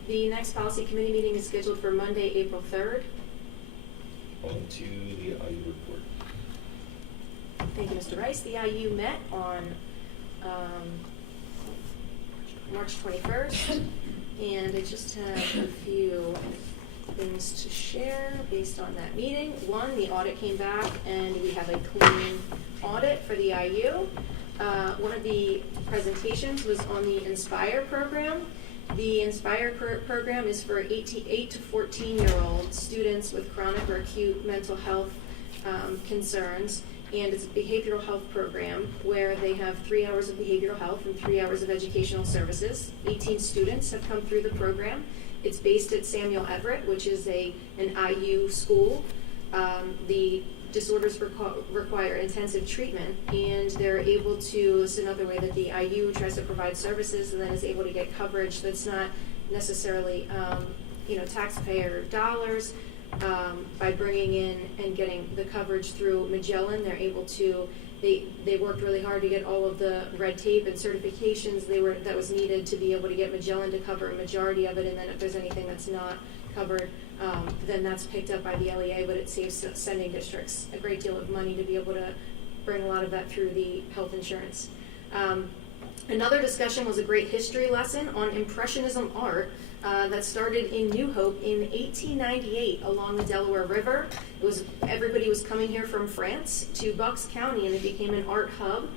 The next policy committee meeting is scheduled for Monday, April 3rd. On to the IU report. Thank you, Mr. Rice. The IU met on March 21st, and I just have a few things to share based on that meeting. One, the audit came back, and we have a clean audit for the IU. One of the presentations was on the Inspire program. The Inspire program is for 8 to 14-year-old students with chronic or acute mental health concerns, and it's a behavioral health program where they have 3 hours of behavioral health and 3 hours of educational services. 18 students have come through the program. It's based at Samuel Everett, which is an IU school. The disorders require intensive treatment, and they're able to, this is another way that the IU tries to provide services and then is able to get coverage that's not necessarily taxpayer dollars. By bringing in and getting the coverage through Magellan, they're able to, they worked really hard to get all of the red tape and certifications that was needed to be able to get Magellan to cover a majority of it, and then if there's anything that's not covered, then that's picked up by the LEA, but it saves sending districts a great deal of money to be able to bring a lot of that through the health insurance. Another discussion was a great history lesson on Impressionism art that started in New Hope in 1898 along the Delaware River. Everybody was coming here from France to Bucks County, and it became an art hub.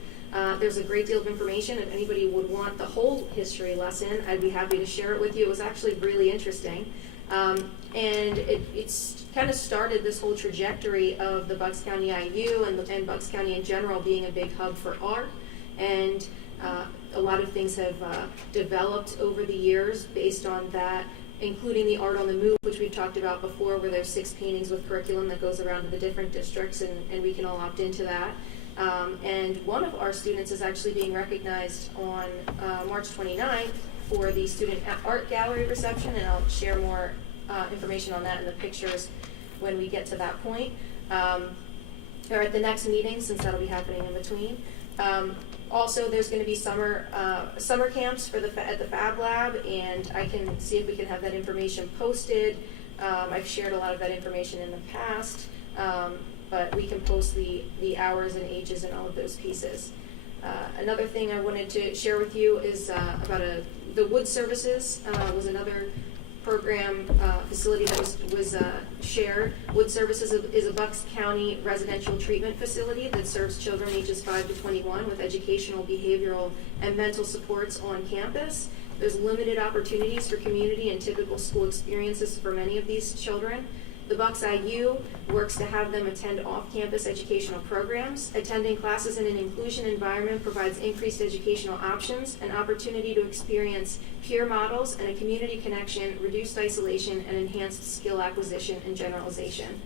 There's a great deal of information. If anybody would want the whole history lesson, I'd be happy to share it with you. It was actually really interesting. And it's kind of started this whole trajectory of the Bucks County IU and Bucks County in general being a big hub for art. And a lot of things have developed over the years based on that, including the Art on the Move, which we've talked about before, where there's 6 paintings with curriculum that goes around to the different districts, and we can all opt into that. And one of our students is actually being recognized on March 29th for the Student Art Gallery reception, and I'll share more information on that in the pictures when we get to that point, or at the next meeting, since that'll be happening in between. Also, there's going to be summer camps at the Fab Lab, and I can see if we can have that information posted. I've shared a lot of that information in the past, but we can post the hours and ages and all of those pieces. Another thing I wanted to share with you is about the Wood Services was another program facility that was shared. Wood Services is a Bucks County residential treatment facility that serves children ages 5 to 21 with educational, behavioral, and mental supports on campus. There's limited opportunities for community and typical school experiences for many of these children. The Bucks IU works to have them attend off-campus educational programs. Attending classes in an inclusion environment provides increased educational options, an opportunity to experience peer models and a community connection, reduced isolation, and enhanced skill acquisition and generalization.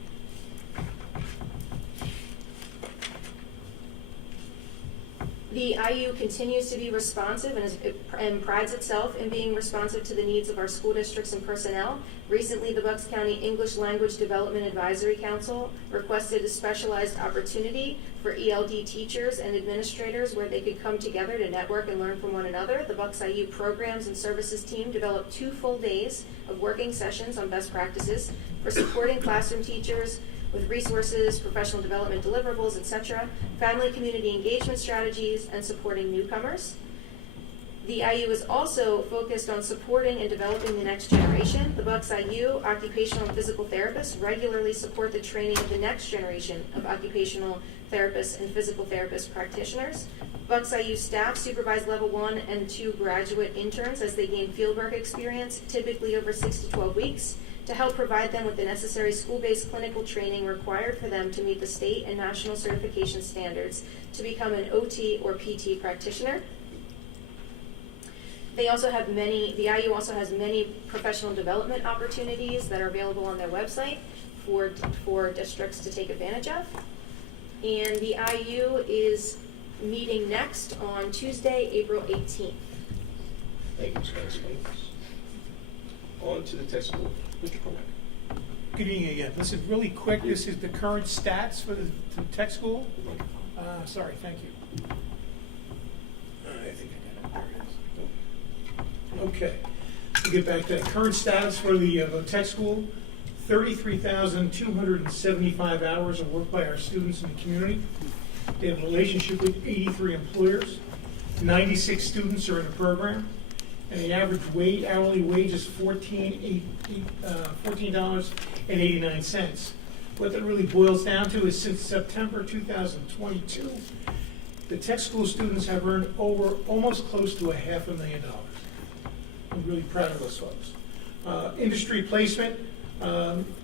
The IU continues to be responsive and prides itself in being responsive to the needs of our school districts and personnel. Recently, the Bucks County English Language Development Advisory Council requested a specialized opportunity for ELD teachers and administrators where they could come together to network and learn from one another. The Bucks IU Programs and Services team developed 2 full days of working sessions on best practices for supporting classroom teachers with resources, professional development deliverables, etc., family community engagement strategies, and supporting newcomers. The IU is also focused on supporting and developing the next generation. The Bucks IU occupational and physical therapists regularly support the training of the next generation of occupational therapists and physical therapist practitioners. Bucks IU staff supervise level 1 and 2 graduate interns as they gain fieldwork experience, typically over 6 to 12 weeks. To help provide them with the necessary school-based clinical training required for them to meet the state and national certification standards to become an OT or PT practitioner. The IU also has many professional development opportunities that are available on their website for districts to take advantage of. And the IU is meeting next on Tuesday, April 18th. Thank you, Ms. Rice. On to the tech school. Mr. Cormack. Good evening again. This is really quick. This is the current stats for the tech school. Sorry, thank you. I think I got it. There it is. Okay. We'll get back to that. Current status for the tech school. 33,275 hours of work by our students in the community. They have a relationship with 83 employers. 96 students are in the program. And the average hourly wage is $14.89. What that really boils down to is since September 2022, the tech school students have earned almost close to $500,000. I'm really proud of those folks. Industry placement,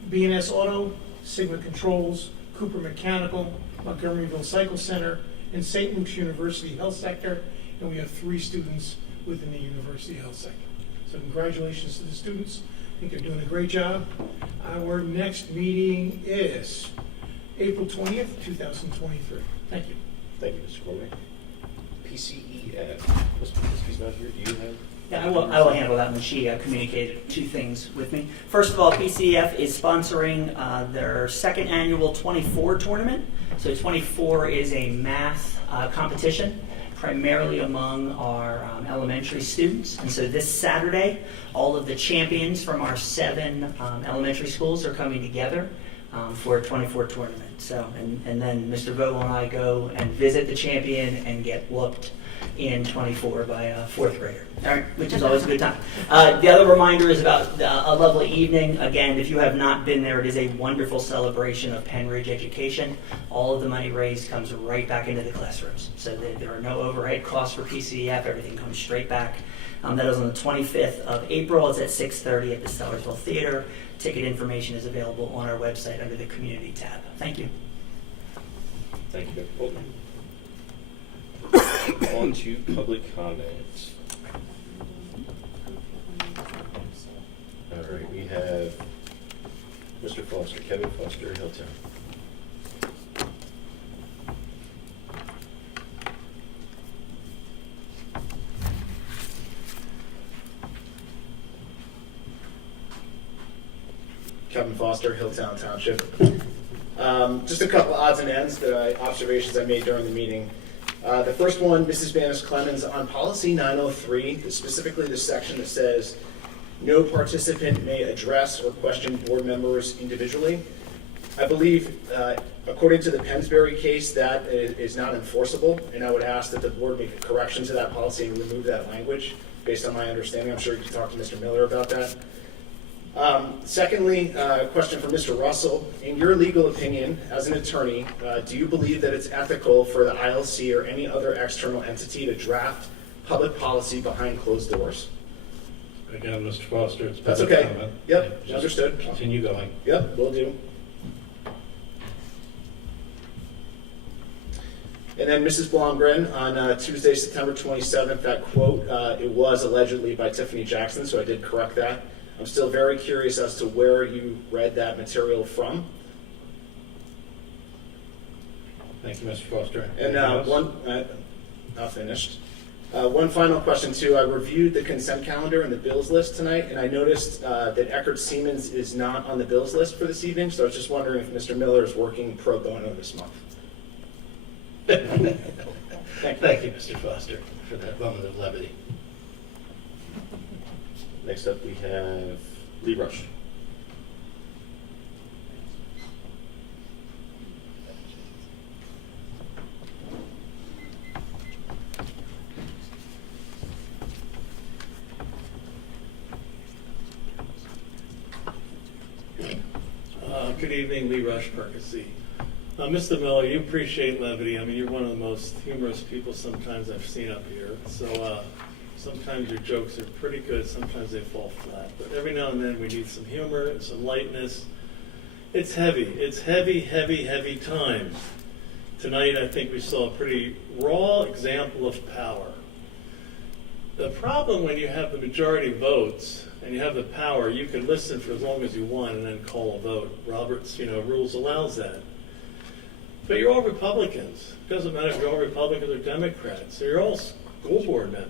B&S Auto, Sigma Controls, Cooper Mechanical, Montgomeryville Cycle Center, and St. Luke's University Health Sector, and we have 3 students within the University Health Sector. So congratulations to the students. I think they're doing a great job. Our next meeting is April 20th, 2023. Thank you. Thank you, Mr. Cormack. PCEF. Mr. Piskey's not here. Do you have? Yeah, I will handle that one. She communicated 2 things with me. First of all, PCF is sponsoring their second annual 24 tournament. So 24 is a math competition, primarily among our elementary students. And so this Saturday, all of the champions from our 7 elementary schools are coming together for a 24 tournament. So, and then Mr. Vogel and I go and visit the champion and get whooped in 24 by a 4th grader, all right, which is always a good time. The other reminder is about a lovely evening. Again, if you have not been there, it is a wonderful celebration of Penn Ridge education. All of the money raised comes right back into the classrooms. So there are no overhead costs for PCEF. Everything comes straight back. That is on the 25th of April. It's at 6:30 at the Sellersville Theater. Ticket information is available on our website under the Community tab. Thank you. Thank you, Dr. Bolton. On to public comment. All right, we have Mr. Foster, Kevin Foster, Hilltown. Kevin Foster, Hilltown Township. Just a couple odds and ends, observations I made during the meeting. The first one, Mrs. Banis-Clemens, on policy 903, specifically the section that says no participant may address or question board members individually. I believe, according to the Pennsbury case, that is not enforceable, and I would ask that the board make a correction to that policy and remove that language, based on my understanding. I'm sure you can talk to Mr. Miller about that. Secondly, a question for Mr. Russell. In your legal opinion, as an attorney, do you believe that it's ethical for the ILC or any other external entity to draft public policy behind closed doors? Again, Mr. Foster, it's That's public okay. comment. Yep, Just understood. Continue going. Yep, will do. And then Mrs. Blomgren, on Tuesday, September 27th, that quote, it was allegedly by Tiffany Jackson, so I did correct that. I'm still very curious as to where you read that material from. Thank you, Mr. Foster. And not finished. One final question, too. I reviewed the consent calendar and the bills list tonight, and I noticed that Eckerd Siemens is not on the bills list for this evening, so I was just wondering if Mr. Miller is working pro bono this month. Thank you, Mr. Foster, for that moment of levity. Next up, we have Lee Rush. Good evening, Lee Rush, Percy. Mr. Miller, you appreciate levity. I mean, you're one of the most humorous people sometimes I've seen up here. So sometimes your jokes are pretty good, sometimes they fall flat. But every now and then we need some humor and some lightness. It's heavy. It's heavy, heavy, heavy times. Tonight I think we saw a pretty raw example of power. The problem when you have the majority votes and you have the power, you can listen for as long as you want and then call a vote. Robert's, rules allows that. But you're all Republicans. It doesn't matter if you're all Republicans or Democrats. So you're all school board members.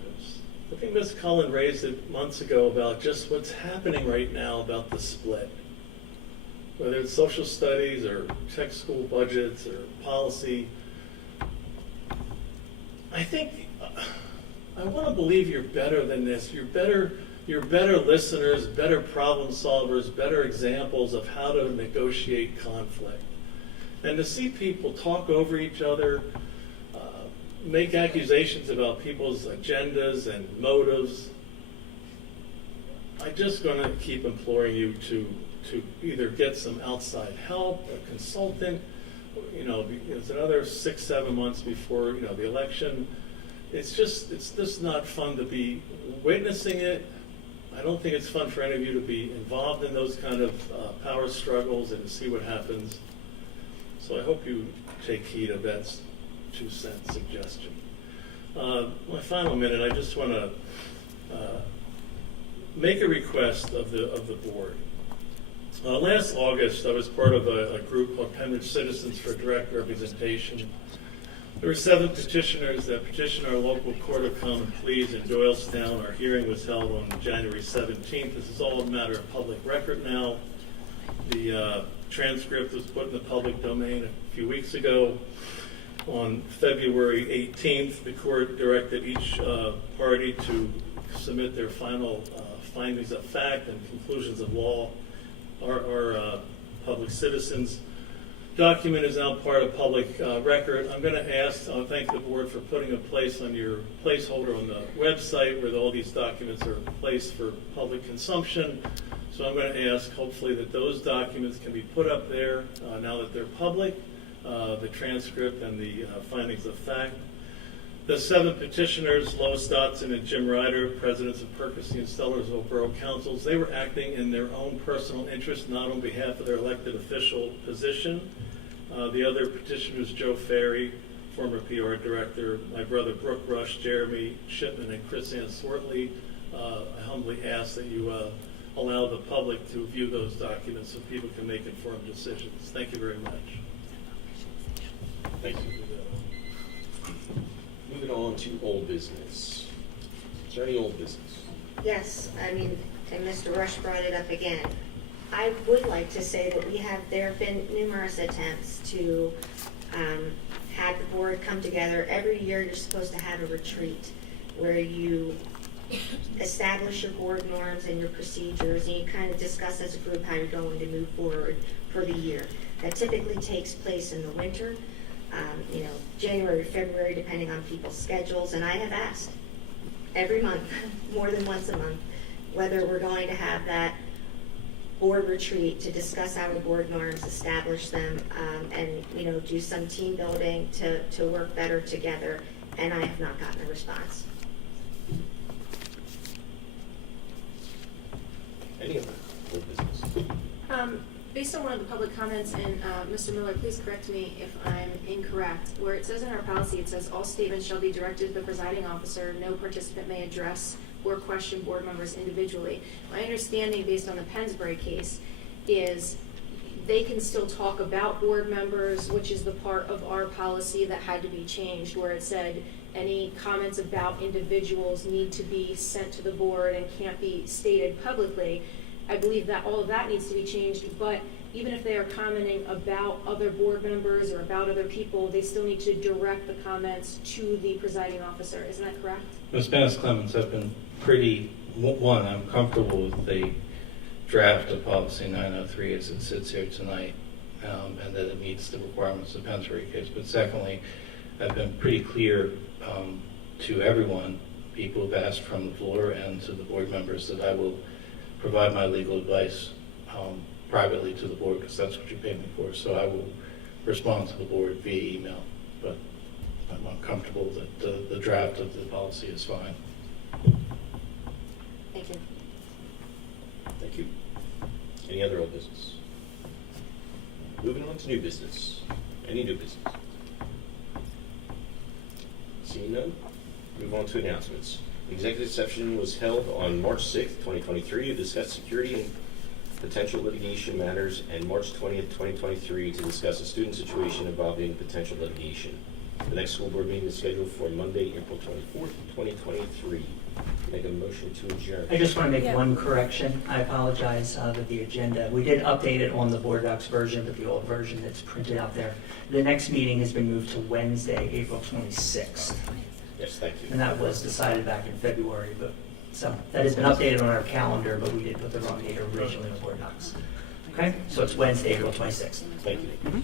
I think Ms. Cullen raised it months ago about just what's happening right now about the split. Whether it's social studies or tech school budgets or policy. I think, I want to believe you're better than this. You're better listeners, better problem solvers, better examples of how to negotiate conflict. And to see people talk over each other, make accusations about people's agendas and motives, I'm just going to keep imploring you to either get some outside help, a consultant. It's another 6-7 months before the election. It's just not fun to be witnessing it. I don't think it's fun for any of you to be involved in those kind of power struggles and to see what happens. So I hope you take heed of that 2-cent suggestion. My final minute, I just want to make a request of the board. Last August, I was part of a group called Pembridge Citizens for Direct Representation. There were 7 petitioners that petitioned our local Court of Common Pleas in Doylestown. Our hearing was held on January 17th. This is all a matter of public record now. The transcript was put in the public domain a few weeks ago. On February 18th, the court directed each party to submit their final findings of fact and conclusions of law. Our public citizens document is now part of public record. I'm going to thank the board for putting a place on your placeholder on the website where all these documents are placed for public consumption. So I'm going to ask, hopefully, that those documents can be put up there now that they're public, the transcript and the findings of fact. The 7 petitioners, Lois Dotson and Jim Ryder, presidents of Percy and Sellersville Borough Councils, they were acting in their own personal interest, not on behalf of their elected official position. The other petitioners, Joe Ferry, former PR director, my brother Brooke Rush, Jeremy Shipman, and Chris Ann Swartley. I humbly ask that you allow the public to view those documents so people can make informed decisions. Thank you very much. Thank you. Moving on to old business. Is there any old business? Yes, and Mr. Rush brought it up again. I would like to say that there have been numerous attempts to have the board come together. Every year you're supposed to have a retreat where you establish your board norms and your procedures, and you kind of discuss as a group how you're going to move forward for the year. That typically takes place in the winter, January, February, depending on people's schedules. And I have asked every month, more than once a month, whether we're going to have that board retreat to discuss our board norms, establish them, and do some team building to work better together. And I have not gotten a response. Any other old business? Based on one of the public comments, and Mr. Miller, please correct me if I'm incorrect, where it says in our policy, it says all statements shall be directed to the presiding officer. No participant may address or question board members individually. My understanding, based on the Pensbury case, is they can still talk about board members, which is the part of our policy that had to be changed, where it said any comments about individuals need to be sent to the board and can't be stated publicly. I believe that all of that needs to be changed, but even if they are commenting about other board members or about other people, they still need to direct the comments to the presiding officer. Isn't that correct? Ms. Clemens, I've been I'm comfortable with the draft of policy 903 as it sits here tonight, and that it meets the requirements of the Pensbury case. But secondly, I've been pretty clear to everyone, people have asked from the floor and to the board members, that I will provide my legal advice privately to the board, because that's what you paid me for. So I will respond to the board via email, but I'm comfortable that the draft of the policy is fine. Thank you. Thank you. Any other old business? Moving on to new business. Any new business? Seeing none, move on to announcements. The executive session was held on March 6th, 2023 to discuss security and potential litigation matters, and March 20th, 2023 to discuss a student situation involving potential litigation. The next school board meeting is scheduled for Monday, April 24th, 2023. Make a motion to adjourn. I just want to make one correction. I apologize that the agenda, we did update it on the Board Docs version, but the old version that's printed out there. The next meeting has been moved to Wednesday, April 26th. Yes, thank you. And that was decided back in February, but, so that has been updated on our calendar, but we did put the wrong date originally on Board Docs. Okay, so it's Wednesday, April 26th. Thank you.